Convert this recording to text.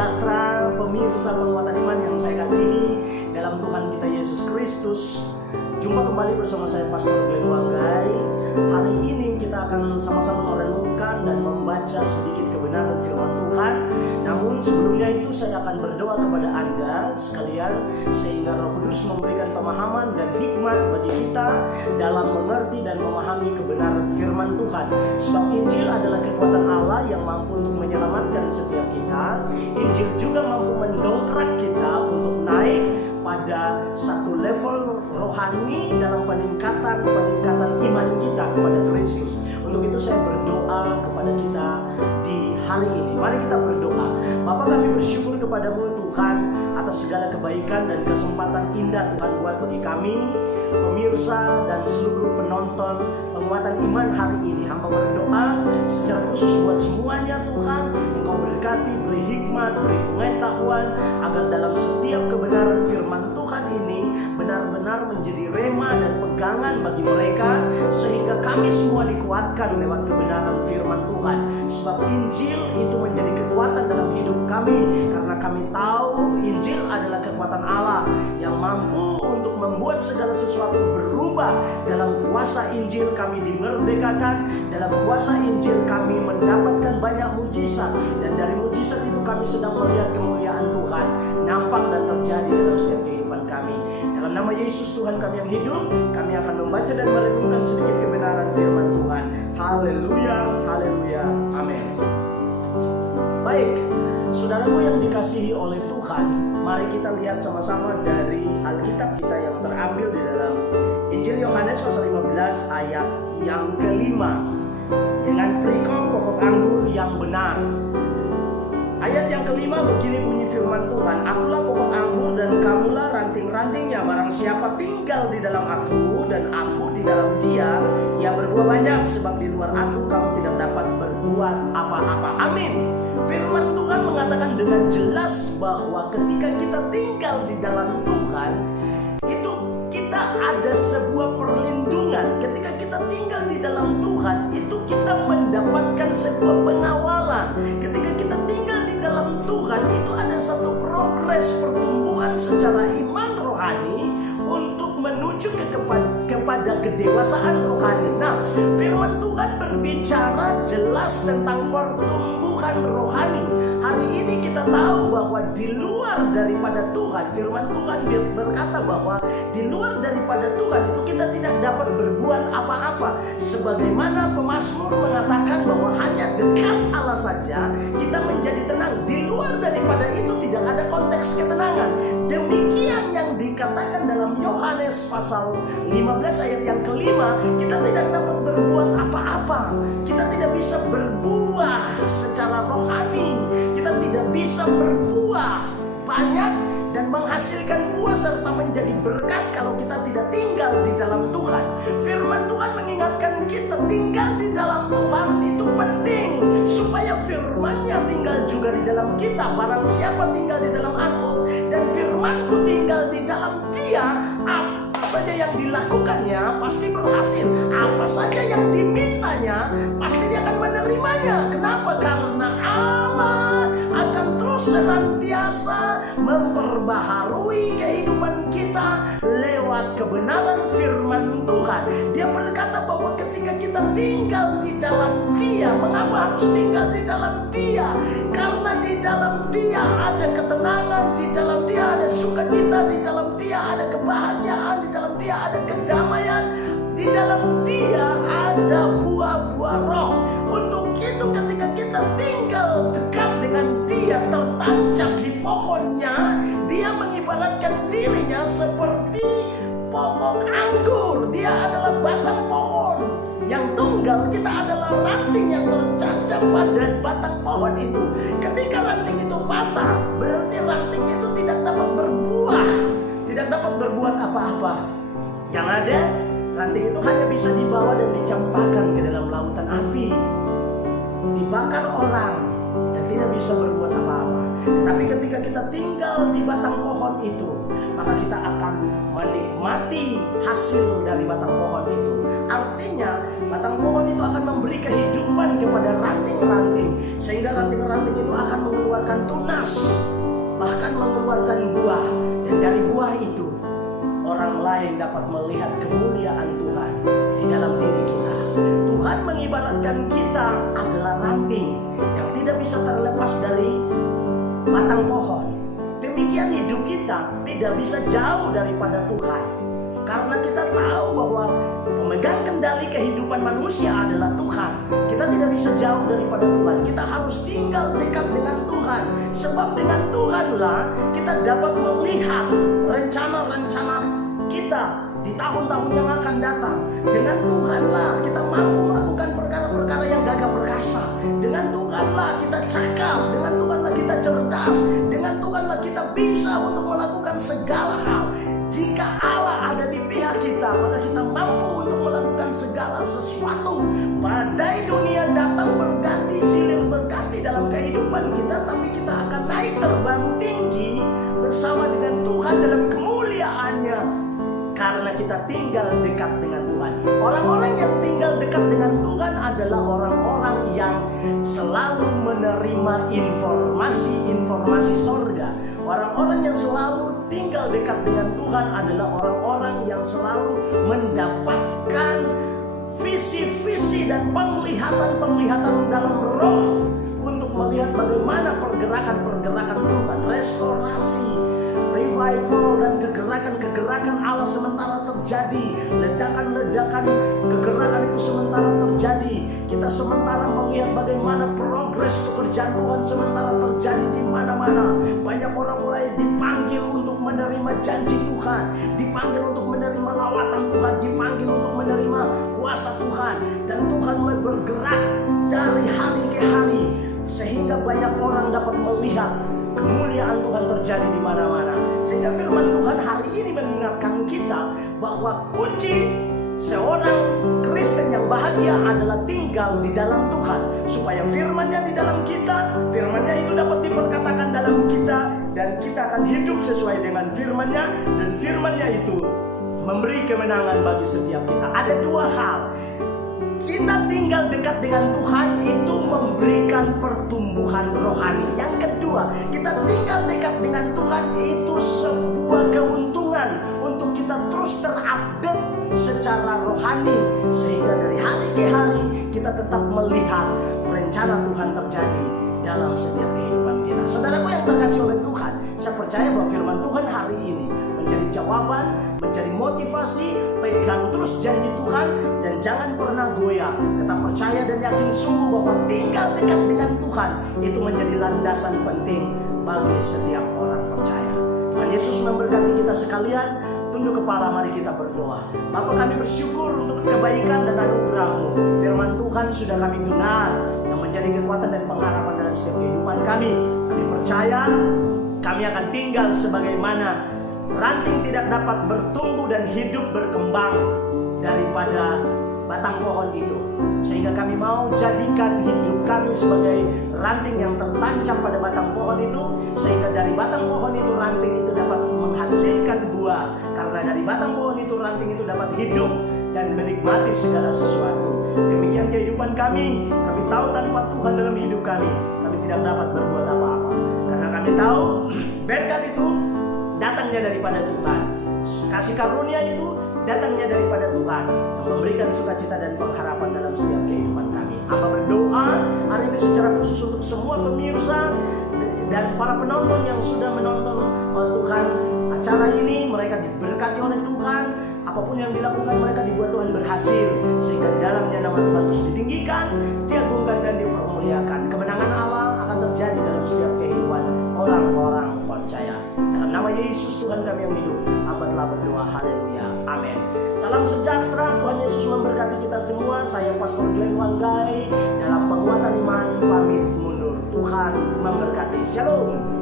sejahtera pemirsa Penguatan Iman yang saya kasihi dalam Tuhan kita Yesus Kristus. Jumpa kembali bersama saya Pastor Glenn Wanggai. Hari ini kita akan sama-sama merenungkan dan membaca sedikit kebenaran firman Tuhan. Namun sebelumnya itu saya akan berdoa kepada Anda sekalian, sehingga Roh Kudus memberikan pemahaman dan hikmat bagi kita dalam mengerti dan memahami kebenaran firman Tuhan. Sebab Injil adalah kekuatan Allah yang mampu untuk menyelamatkan setiap kita. Injil juga mampu mendongkrak kita untuk naik pada satu level rohani dalam peningkatan iman kita kepada Kristus. Untuk itu saya berdoa kepada kita di hari ini. Mari kita berdoa. Bapa, kami bersyukur kepadamu Tuhan atas segala kebaikan dan kesempatan indah Tuhan buat bagi kami, pemirsa dan seluruh penonton Penguatan Iman hari ini. Hamba berdoa secara khusus buat semuanya Tuhan, Engkau berkati, beri hikmat, beri pengetahuan, agar dalam setiap kebenaran firman Tuhan ini benar-benar menjadi rema dan pegangan bagi mereka, sehingga kami semua dikuatkan lewat kebenaran firman Tuhan. Sebab Injil itu menjadi kekuatan dalam hidup kami, karena kami tahu Injil adalah kekuatan Allah yang mampu untuk membuat segala sesuatu berubah. Dalam kuasa Injil kami dimerdekakan, dalam kuasa Injil kami mendapatkan banyak mujizat, dan dari mujizat itu kami sedang melihat kemuliaan Tuhan nampak dan terjadi dalam setiap kehidupan kami. Dalam nama Yesus Tuhan kami yang hidup, kami akan membaca dan merenungkan sedikit kebenaran firman Tuhan. Haleluya, haleluya, amin. Baik, saudaraku yang dikasihi oleh Tuhan, mari kita lihat sama-sama dari Alkitab kita yang terambil di dalam Injil Yohanes pasal 15 ayat yang kelima, dengan perikop pokok anggur yang benar. Ayat yang kelima begini bunyi firman Tuhan, Akulah pokok anggur dan kamulah ranting-rantingnya. Barang siapa tinggal di dalam aku dan aku di dalam dia, ia berbuah banyak, sebab di luar aku kamu tidak dapat berbuat apa-apa. Amin. Firman Tuhan mengatakan dengan jelas bahwa ketika kita tinggal di dalam Tuhan, itu kita ada sebuah perlindungan. Ketika kita tinggal di dalam Tuhan, itu kita mendapatkan sebuah pengawalan. Ketika kita tinggal di dalam Tuhan, itu ada satu progres pertumbuhan secara iman rohani untuk menuju kepada kedewasaan rohani. Nah, firman Tuhan berbicara jelas tentang pertumbuhan rohani. Hari ini kita tahu bahwa di luar daripada Tuhan, firman Tuhan berkata bahwa di luar daripada Tuhan itu kita tidak dapat berbuat apa-apa. Sebagaimana pemazmur mengatakan bahwa hanya dekat Allah saja kita menjadi tenang. Di luar daripada itu tidak ada konteks ketenangan. Demikian yang dikatakan dalam Yohanes pasal 15 ayat yang kelima, kita tidak dapat berbuat apa-apa. Kita tidak bisa berbuah secara rohani. Kita tidak bisa berbuah banyak dan menghasilkan buah serta menjadi berkat kalau kita tidak tinggal di dalam Tuhan. Firman Tuhan mengingatkan kita tinggal di dalam Tuhan itu penting, supaya firman-Nya tinggal juga di dalam kita. Barang siapa tinggal di dalam aku dan firman-Ku tinggal di dalam dia, apa saja yang dilakukannya pasti berhasil. Apa saja yang dimintanya pasti dia akan menerimanya. Kenapa? Karena Allah akan terus senantiasa memperbaharui kehidupan kita lewat kebenaran firman Tuhan. Dia berkata bahwa ketika kita tinggal di dalam Dia, mengapa harus tinggal di dalam Dia? Karena di dalam Dia ada ketenangan, di dalam Dia ada sukacita, di dalam Dia ada kebahagiaan, di dalam Dia ada kedamaian, di dalam Dia ada buah-buah roh. Untuk itu ketika kita tinggal dekat dengan Dia, tertancap di pohonnya, Dia mengibaratkan dirinya seperti pokok anggur. Dia adalah batang pohon yang tunggal, kita adalah ranting yang tertancap pada batang pohon itu. Ketika ranting itu patah, berarti ranting itu tidak dapat berbuah, tidak dapat berbuat apa-apa. Yang ada, ranting itu hanya bisa dibawa dan dicampakkan ke dalam lautan api, dibakar orang, dan tidak bisa berbuat apa-apa. Tapi ketika kita tinggal di batang pohon itu, maka kita akan menikmati hasil dari batang pohon itu. Artinya batang pohon itu akan memberi kehidupan kepada ranting-ranting, sehingga ranting-ranting itu akan mengeluarkan tunas. bahkan mengeluarkan buah. Dan dari buah itu orang lain dapat melihat kemuliaan Tuhan di dalam diri kita. Tuhan mengibaratkan kita adalah ranting yang tidak bisa terlepas dari batang pohon. Demikian hidup kita tidak bisa jauh daripada Tuhan. Karena kita tahu bahwa pemegang kendali kehidupan manusia adalah Tuhan. Kita tidak bisa jauh daripada Tuhan. Kita harus tinggal dekat dengan Tuhan. Sebab dengan Tuhanlah kita dapat melihat rencana-rencana kita di tahun-tahun yang akan datang. Dengan Tuhanlah kita mampu melakukan perkara-perkara yang gagah perkasa. Dengan Tuhanlah kita cakap. Dengan Tuhanlah kita cerdas. Dengan Tuhanlah kita bisa untuk melakukan segala hal. Jika Allah ada di pihak kita, maka kita mampu untuk melakukan segala sesuatu. Badai dunia datang berganti, silih berganti dalam kehidupan kita, tapi kita akan naik terbang tinggi bersama dengan Tuhan dalam kemuliaannya. Karena kita tinggal dekat dengan Tuhan. Orang-orang yang tinggal dekat dengan Tuhan adalah orang-orang yang selalu menerima informasi-informasi sorga. Orang-orang yang selalu tinggal dekat dengan Tuhan adalah orang-orang yang selalu mendapatkan visi-visi dan penglihatan-penglihatan dalam roh untuk melihat bagaimana pergerakan-pergerakan Tuhan, restorasi, revival dan kegerakan-kegerakan Allah sementara terjadi. Ledakan-ledakan kegerakan itu sementara terjadi. Kita sementara melihat bagaimana progres pekerjaan Tuhan sementara terjadi di mana-mana. Banyak orang mulai dipanggil untuk menerima janji Tuhan, dipanggil untuk menerima lawatan Tuhan, dipanggil untuk menerima kuasa Tuhan. Dan Tuhan mulai bergerak dari hari ke hari sehingga banyak orang dapat melihat kemuliaan Tuhan terjadi di mana-mana. Sehingga firman Tuhan hari ini mengingatkan kita bahwa kunci seorang Kristen yang bahagia adalah tinggal di dalam Tuhan. Supaya firman-Nya di dalam kita, firman-Nya itu dapat diperkatakan dalam kita, dan kita akan hidup sesuai dengan firman-Nya, dan firman-Nya itu memberi kemenangan bagi setiap kita. Ada dua hal. Kita tinggal dekat dengan Tuhan itu memberikan pertumbuhan rohani. Yang kedua, kita tinggal dekat dengan Tuhan itu sebuah keuntungan untuk kita terus terupdate secara rohani. Sehingga dari hari ke hari kita tetap melihat rencana Tuhan terjadi dalam setiap kehidupan kita. Saudaraku yang terkasih oleh Tuhan, saya percaya bahwa firman Tuhan hari ini menjadi jawaban, menjadi motivasi. Pegang terus janji Tuhan dan jangan pernah goyah. Tetap percaya dan yakin sungguh bahwa tinggal dekat dengan Tuhan itu menjadi landasan penting bagi setiap orang percaya. Tuhan Yesus memberkati kita sekalian. Tunduk kepala, mari kita berdoa. Bapa, kami bersyukur untuk kebaikan dan anugerah-Mu. Firman Tuhan sudah kami dengar yang menjadi kekuatan dan pengharapan dalam setiap kehidupan kami. Kami percaya kami akan tinggal sebagaimana ranting tidak dapat bertumbuh dan hidup berkembang daripada batang pohon itu. Sehingga kami mau jadikan hidup kami sebagai ranting yang tertancap pada batang pohon itu. Sehingga dari batang pohon itu ranting itu dapat menghasilkan buah. Karena dari batang pohon itu ranting itu dapat hidup dan menikmati segala sesuatu. Demikian kehidupan kami. Kami tahu tanpa Tuhan dalam hidup kami tidak dapat berbuat apa-apa. Karena kami tahu berkat itu datangnya daripada Tuhan. Kasih karunia itu datangnya daripada Tuhan yang memberikan sukacita dan pengharapan dalam setiap kehidupan kami. Hamba berdoa hari ini secara khusus untuk semua pemirsa dan para penonton yang sudah menonton Tuhan acara ini. Mereka diberkati oleh Tuhan. Apapun yang dilakukan mereka dibuat Tuhan berhasil. Sehingga di dalamnya nama Tuhan terus ditinggikan, diagungkan dan dipermuliakan. Kemenangan Allah akan terjadi dalam setiap kehidupan orang-orang percaya. Dalam nama Yesus Tuhan kami yang hidup, hamba telah berdoa. Haleluya. Amin. Salam sejahtera. Tuhan Yesus memberkati kita semua. Saya Pastor Glenn Wanggai dalam penguatan iman pamit mundur. Tuhan memberkati. Shalom.